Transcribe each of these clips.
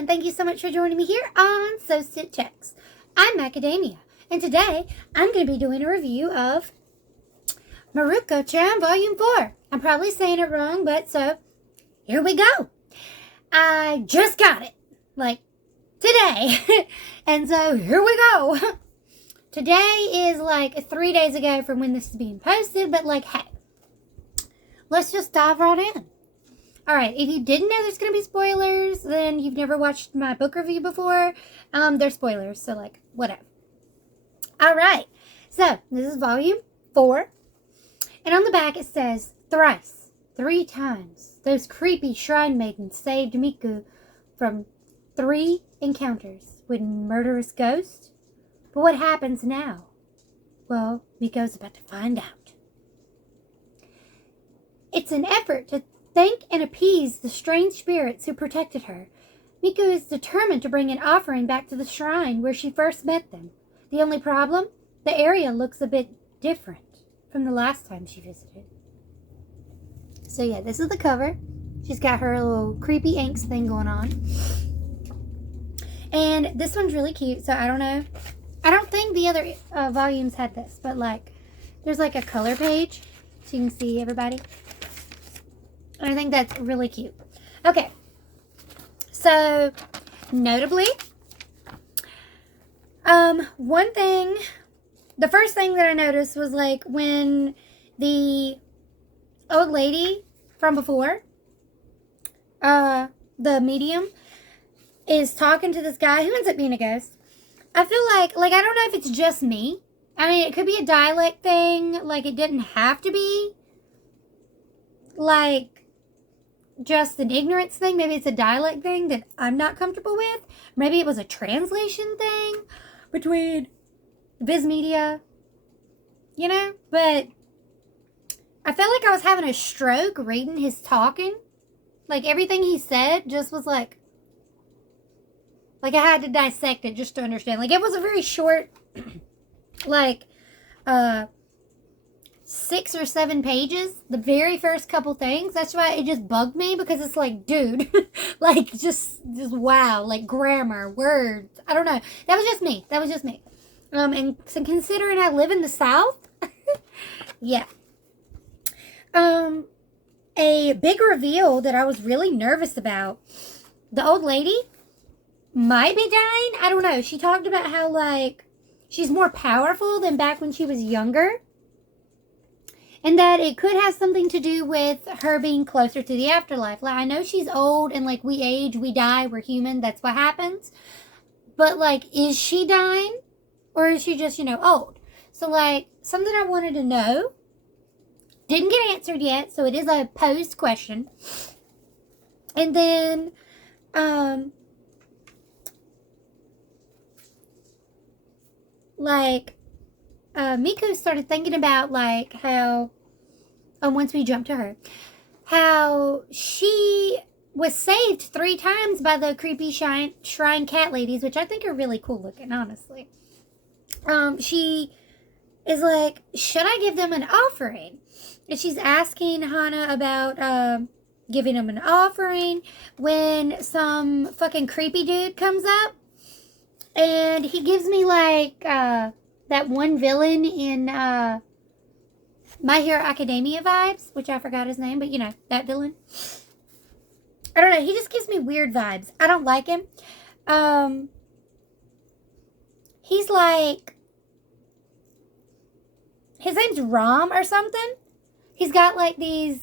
and thank you so much for joining me here on So Sit Checks. I'm Macadamia, and today I'm going to be doing a review of Mieruko-Chan Volume 4. I'm probably saying it wrong, but so, here we go. I just got it, like, today, and so here we go. Today is like 3 days ago from when this is being posted, but like, hey, let's just dive right in. Alright, if you didn't know there's going to be spoilers, then you've never watched my book review before. They're spoilers, so like, whatever. Alright, so this is volume 4. And on the back it says, Thrice, 3 times, those creepy shrine maidens saved Miko from 3 encounters with murderous ghosts. But what happens now? Well, Miko's about to find out. It's an effort to thank and appease the strange spirits who protected her. Miko is determined to bring an offering back to the shrine where she first met them. The only problem? The area looks a bit different from the last time she visited. So yeah, this is the cover. She's got her little creepy angst thing going on. And this one's really cute, so I don't know. I don't think the other volumes had this, but like, there's like a color page so you can see everybody. I think that's really cute. Okay. So, notably, one thing, the first thing that I noticed was like when the old lady from before, the medium, is talking to this guy who ends up being a ghost. I feel like I don't know if it's just me. I mean, it could be a dialect thing. Like, it didn't have to be like just an ignorance thing. Maybe it's a dialect thing that I'm not comfortable with. Maybe it was a translation thing between Viz Media, you know? But I felt like I was having a stroke reading his talking. Like, everything he said just was like I had to dissect it just to understand. Like, it was a very short, like, 6 or 7 pages, the very first couple things. That's why it just bugged me, because it's like, dude, like, just wow, like, grammar, words, I don't know. That was just me. And so considering I live in the South, yeah. A big reveal that I was really nervous about. The old lady might be dying. I don't know. She talked about how, like, she's more powerful than back when she was younger. And that it could have something to do with her being closer to the afterlife. Like, I know she's old and, like, we age, we die, we're human. That's what happens. But, like, is she dying? Or is she just, old? So, like, something I wanted to know. Didn't get answered yet, so it is a posed question. And then, Miko started thinking about, like, how, once we jump to her, how she was saved 3 times by the creepy shrine cat ladies, which I think are really cool looking, honestly. She is like, should I give them an offering? And she's asking Hana about, giving them an offering when some fucking creepy dude comes up. And he gives me, like, that one villain in My Hero Academia vibes, which I forgot his name, but that villain. I don't know, he just gives me weird vibes. I don't like him. He's like, his name's Ram or something. He's got like these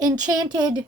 enchanted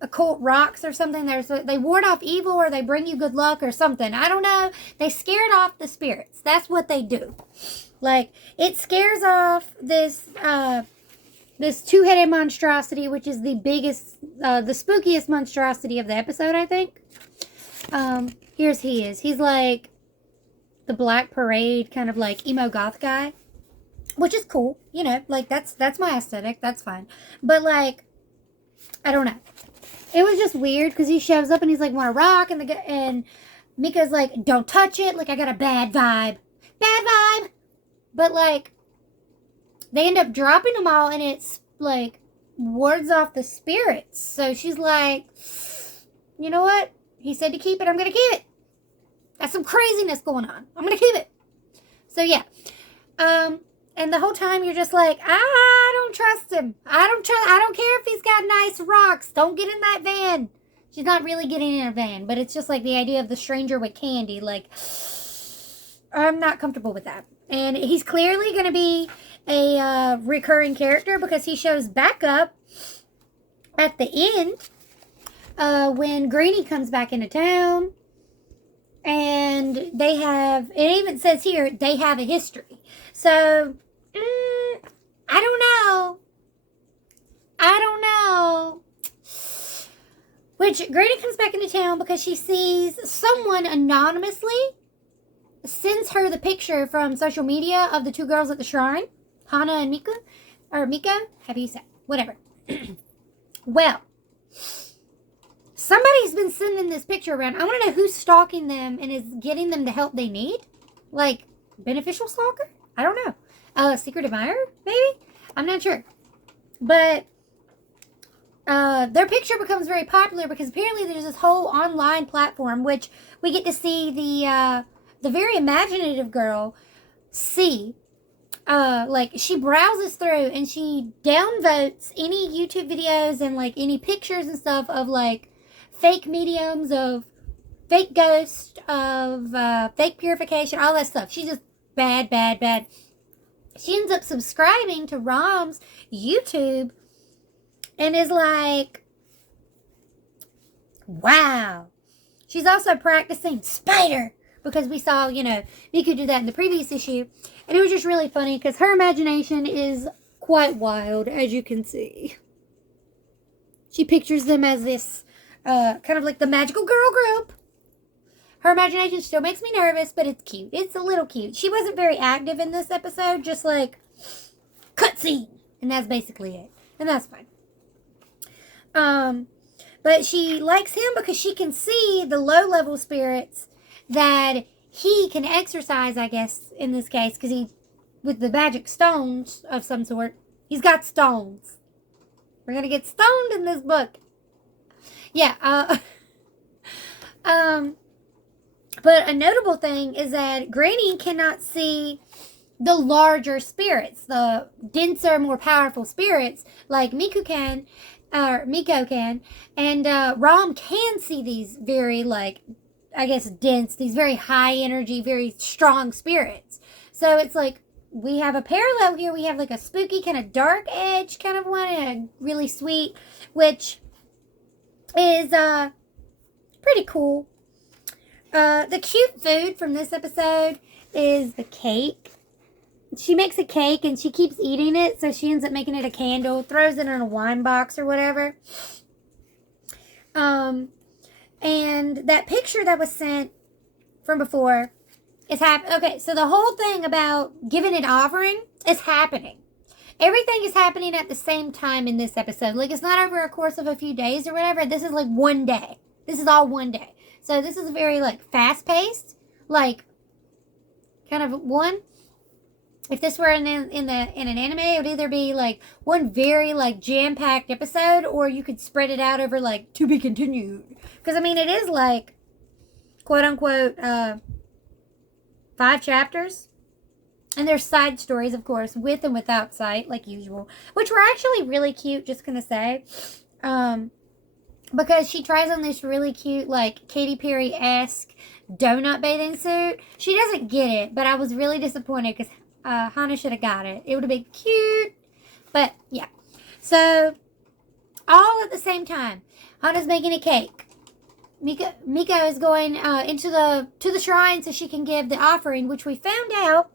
occult rocks or something. They ward off evil, or they bring you good luck or something. I don't know. They scared off the spirits. That's what they do. Like, it scares off this this 2-headed monstrosity, which is the biggest, the spookiest monstrosity of the episode, I think. Here's he is. He's like the Black Parade kind of like emo goth guy, which is cool. Like, that's my aesthetic. That's fine. But like, I don't know. It was just weird because he shows up and he's like, want a rock? And Miko's like, don't touch it. Like, I got a bad vibe. Bad vibe. But like, they end up dropping them all and it's like wards off the spirits. So she's like, you know what? He said to keep it. I'm going to keep it. That's some craziness going on. I'm going to keep it. So, yeah. And the whole time you're just like, I don't trust him. I don't care if he's got nice rocks. Don't get in that van. She's not really getting in a van, but it's just like the idea of the stranger with candy. Like, I'm not comfortable with that. And he's clearly going to be a recurring character because he shows back up at the end when Greenie comes back into town. And they have, it even says here, they have a history. So, I don't know. Which, Greenie comes back into town because she sees someone anonymously sends her the picture from social media of the two girls at the shrine. Hana and Miko. Or Miko. Have you said? Whatever. Well, somebody's been sending this picture around. I want to know who's stalking them and is getting them the help they need. Like, beneficial stalker? I don't know. Secret admirer, maybe? I'm not sure. But their picture becomes very popular because apparently there's this whole online platform which we get to see the very imaginative girl, C. Like, she browses through and she downvotes any YouTube videos and, like, any pictures and stuff of, like, fake mediums, of fake ghosts, of fake purification, all that stuff. She's just bad. She ends up subscribing to Rom's YouTube and is like, wow. She's also practicing spider because we saw, you know, Miko do that in the previous issue. And it was just really funny because her imagination is quite wild, as you can see. She pictures them as this kind of like the magical girl group. Her imagination still makes me nervous, but it's cute. It's a little cute. She wasn't very active in this episode, just like cutscene. And that's basically it. And that's fine. But she likes him because she can see the low-level spirits that he can exercise, I guess, in this case, because he, with the magic stones of some sort, he's got stones. We're going to get stoned in this book. Yeah, but a notable thing is that Greenie cannot see the larger spirits, the denser, more powerful spirits, like Miko can, and Rom can see these very, like, I guess, dense, these very high energy, very strong spirits. So it's like, we have a parallel here. We have like a spooky kind of dark edge kind of one, and a really sweet, which is pretty cool. The cute food from this episode is the cake. She makes a cake and she keeps eating it, so she ends up making it a candle, throws it in a wine box or whatever. And that picture that was sent from before is happening. Okay, so the whole thing about giving an offering is happening. Everything is happening at the same time in this episode. Like, it's not over a course of a few days or whatever. This is like one day. This is all one day. So this is very, like, fast-paced. Like, kind of one. If this were in an anime, it would either be, like, one very, like, jam-packed episode, or you could spread it out over, like, to be continued. Because, I mean, it is, like, quote-unquote, 5 chapters. And there's side stories, of course, with and without sight, like usual. Which were actually really cute, just gonna say. Because she tries on this really cute, like, Katy Perry-esque donut bathing suit. She doesn't get it, but I was really disappointed because Hana should have got it. It would have been cute. But, yeah. So, all at the same time. Hana's making a cake. Miko is going to the shrine so she can give the offering, which we found out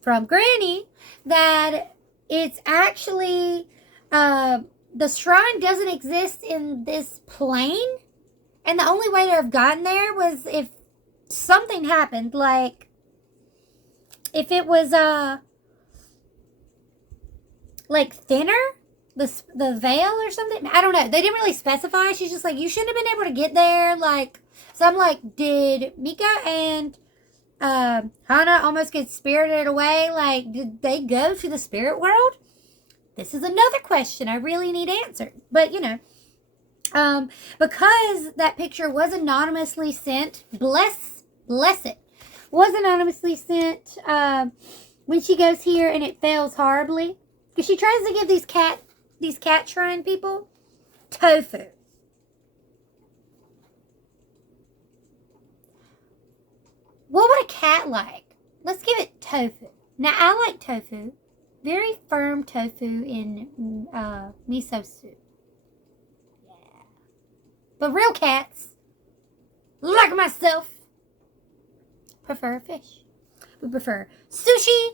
from Granny that it's actually the shrine doesn't exist in this plane, and the only way to have gotten there was if something happened, like if it was like thinner, the veil or something. I don't know. They didn't really specify. She's just like, you shouldn't have been able to get there. Like, so I'm like, did Miko and Hana almost get spirited away? Like, did they go to the spirit world? This is another question I really need answered. But, you know, Because that picture was anonymously sent, bless it, was anonymously sent, when she goes here and it fails horribly. Because she tries to give these cat shrine people tofu. What would a cat like? Let's give it tofu. Now, I like tofu. Very firm tofu in miso soup. Yeah. But real cats, like myself, prefer fish. We prefer sushi.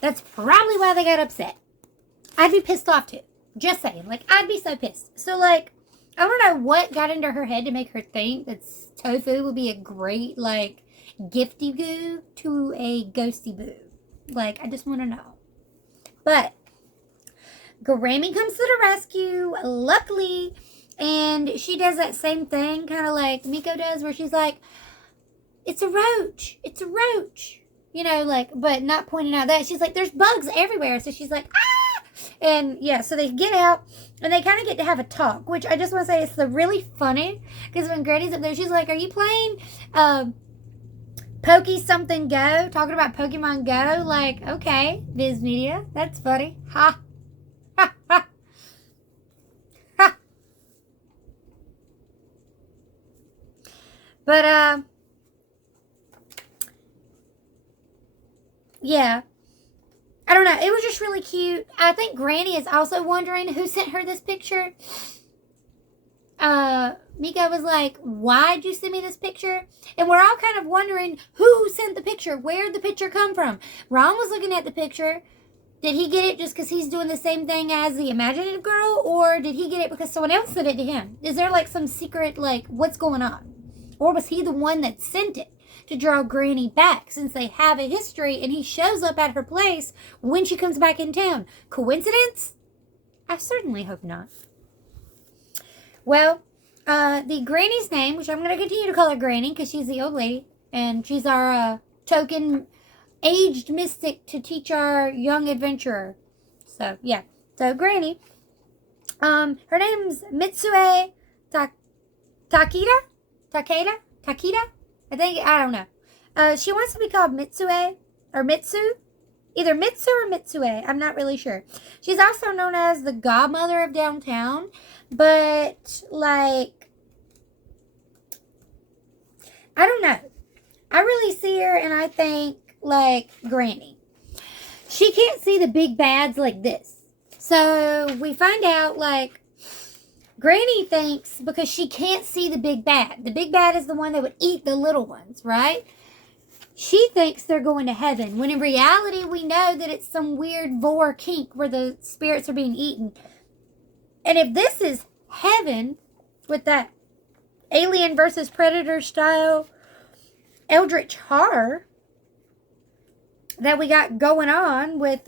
That's probably why they got upset. I'd be pissed off too. Just saying. Like, I'd be so pissed. So, like, I don't know what got into her head to make her think that tofu would be a great, like, gifty goo to a ghosty boo. Like, I just want to know. But Grammy comes to the rescue, luckily, and she does that same thing, kind of like Miko does, where she's like, it's a roach. It's a roach. You know, like, but not pointing out that. She's like, there's bugs everywhere. So she's like, ah! And yeah, so they get out and they kind of get to have a talk, which I just want to say it's really funny because when Granny's up there, she's like, are you playing Pokey something go? Talking about Pokemon Go? Like, okay, Viz Media. That's funny. Ha. Ha. Ha. Ha. But, yeah. I don't know. It was just really cute. I think Granny is also wondering who sent her this picture. Miko was like, why'd you send me this picture? And we're all kind of wondering who sent the picture. Where'd the picture come from? Ron was looking at the picture. Did he get it just because he's doing the same thing as the imaginative girl? Or did he get it because someone else sent it to him? Is there like some secret, like, what's going on? Or was he the one that sent it to draw Granny back since they have a history and he shows up at her place when she comes back in town? Coincidence? I certainly hope not. Well, the Granny's name, which I'm going to continue to call her Granny because she's the old lady, and she's our token aged mystic to teach our young adventurer. So, yeah. So, Granny. Her name's Mitsue Takeda? I think, I don't know. She wants to be called Mitsue, or Mitsu. Either Mitsu or Mitsue. I'm not really sure. She's also known as the godmother of downtown. But, like, I don't know. I really see her and I think, like, Granny. She can't see the big bads like this. So, we find out, like, Granny thinks because she can't see the big bad. The big bad is the one that would eat the little ones, right? She thinks they're going to heaven. When in reality, we know that it's some weird vor kink where the spirits are being eaten. And if this is heaven with that Alien versus Predator style eldritch horror that we got going on with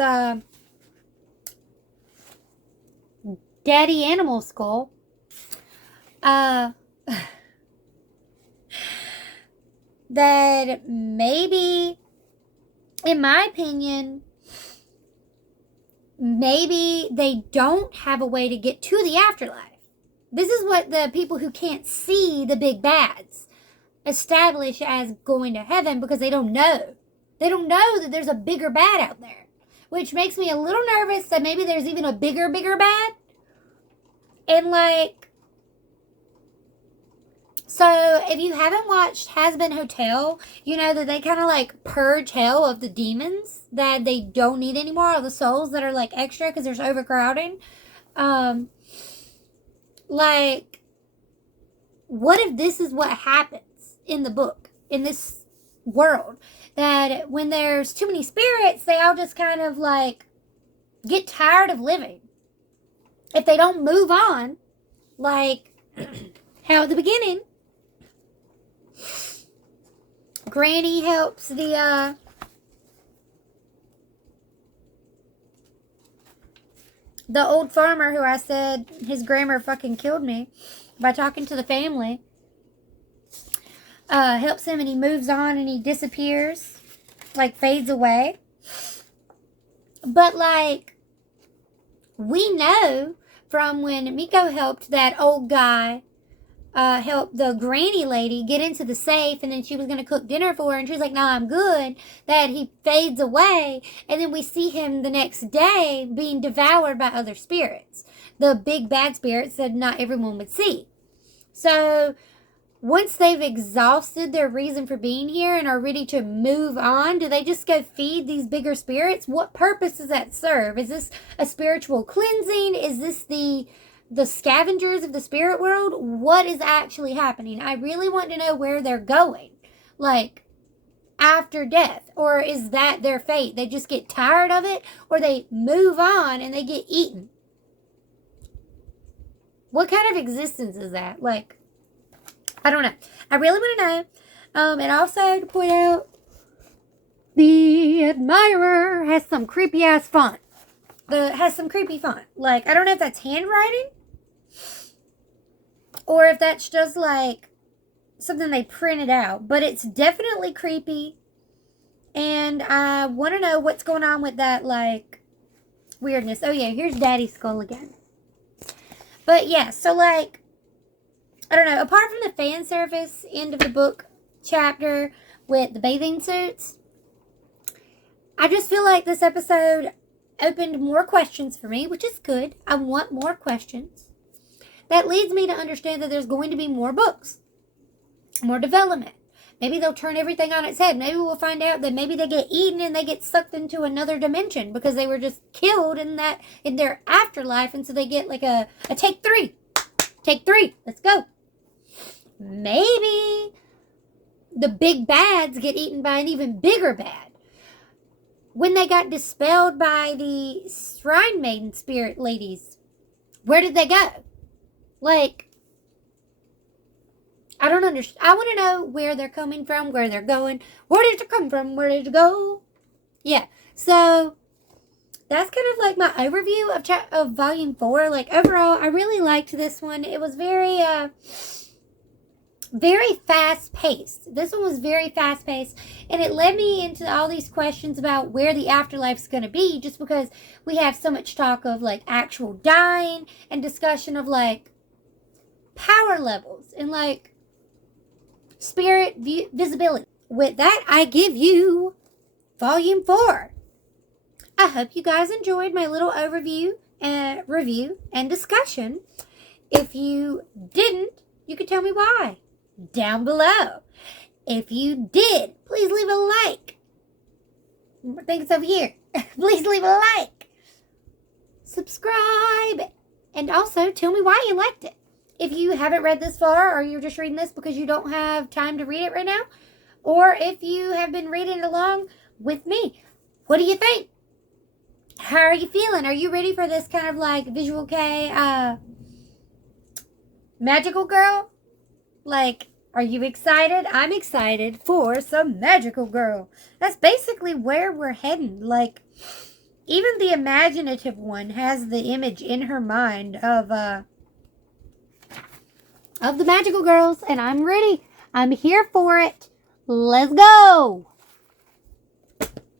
Daddy Animal Skull, that maybe, in my opinion, maybe they don't have a way to get to the afterlife. This is what the people who can't see the big bads establish as going to heaven because they don't know. They don't know that there's a bigger bad out there, which makes me a little nervous that maybe there's even a bigger bad. And like, so if you haven't watched Has Been Hotel, you know that they kind of like purge hell of the demons that they don't need anymore, all the souls that are like extra because there's overcrowding. Like, what if this is what happens in the book, in this world? That when there's too many spirits, they all just kind of like get tired of living. If they don't move on, like how at the beginning, Granny helps the old farmer who I said his grammar fucking killed me by talking to the family. Helps him and he moves on and he disappears, like fades away. But like, we know from when Miko helped that old guy help the granny lady get into the safe, and then she was going to cook dinner for her, and she was like, "Nah, I'm good," that he fades away, and then we see him the next day being devoured by other spirits. The big bad spirits that not everyone would see. So once they've exhausted their reason for being here and are ready to move on, do they just go feed these bigger spirits? What purpose does that serve? Is this a spiritual cleansing? Is this the scavengers of the spirit world? What is actually happening? I really want to know where they're going, like after death. Or is that their fate? They just get tired of it, or they move on and they get eaten. What kind of existence is that? Like, I don't know. I really want to know. And also to point out, the Admirer has some creepy ass font. Has some creepy font. Like, I don't know if that's handwriting, or if that's just like something they printed out. But it's definitely creepy. And I want to know what's going on with that, like, weirdness. Oh yeah, here's Daddy's skull again. But yeah, so like, I don't know, apart from the fan service end of the book chapter with the bathing suits, I just feel like this episode opened more questions for me, which is good. I want more questions. That leads me to understand that there's going to be more books, more development. Maybe they'll turn everything on its head. Maybe we'll find out that maybe they get eaten and they get sucked into another dimension because they were just killed in their afterlife, and so they get like a take three. Take three. Let's go. Maybe the big bads get eaten by an even bigger bad. When they got dispelled by the shrine maiden spirit ladies, where did they go? Like, I don't understand. I want to know where they're coming from, where they're going. Where did it come from? Where did it go? Yeah. So that's kind of like my overview of volume 4. Like, overall, I really liked this one. It was very fast paced. This one was very fast paced, and it led me into all these questions about where the afterlife's going to be, just because we have so much talk of like actual dying and discussion of like power levels and like spirit visibility. With that, I give you volume 4. I hope you guys enjoyed my little overview and review and discussion. If you didn't, you can tell me why down below. If you did, please leave a like. I think it's over here. Please leave a like. Subscribe. And also tell me why you liked it. If you haven't read this far, or you're just reading this because you don't have time to read it right now, or if you have been reading it along with me, what do you think? How are you feeling? Are you ready for this kind of like Visual Kei magical girl? Like, are you excited? I'm excited for some magical girl. That's basically where we're heading. Like, even the imaginative one has the image in her mind of the magical girls, and I'm ready. I'm here for it. Let's go.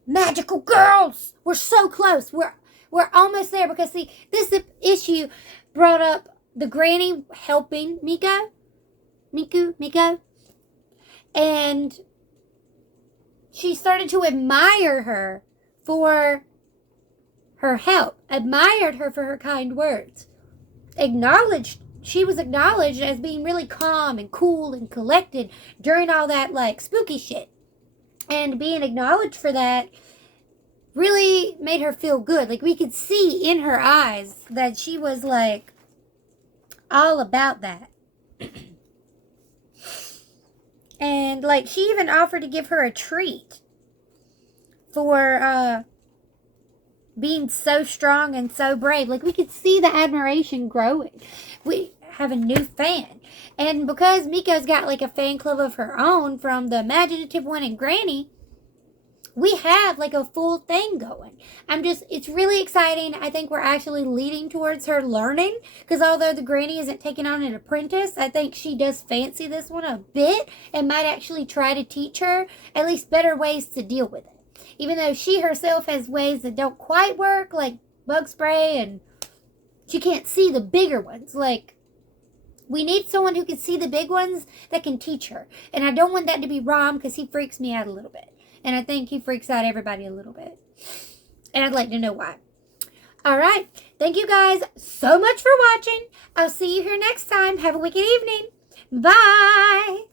Magical girls. We're so close. We're almost there, because see, this issue brought up the granny helping Miko, and she started to admire her for her help, admired her for her kind words, she was acknowledged as being really calm and cool and collected during all that like spooky shit, and being acknowledged for that really made her feel good. Like, we could see in her eyes that she was like all about that. And like, she even offered to give her a treat for being so strong and so brave. Like, we could see the admiration growing. We have a new fan. And because Miko's got like a fan club of her own from the imaginative one and Granny, we have like a full thing going. It's really exciting. I think we're actually leading towards her learning, because although the Granny isn't taking on an apprentice, I think she does fancy this one a bit and might actually try to teach her at least better ways to deal with it. Even though she herself has ways that don't quite work, like bug spray and she can't see the bigger ones. Like, we need someone who can see the big ones that can teach her. And I don't want that to be Rom because he freaks me out a little bit. And I think he freaks out everybody a little bit. And I'd like to know why. All right. Thank you guys so much for watching. I'll see you here next time. Have a wicked evening. Bye.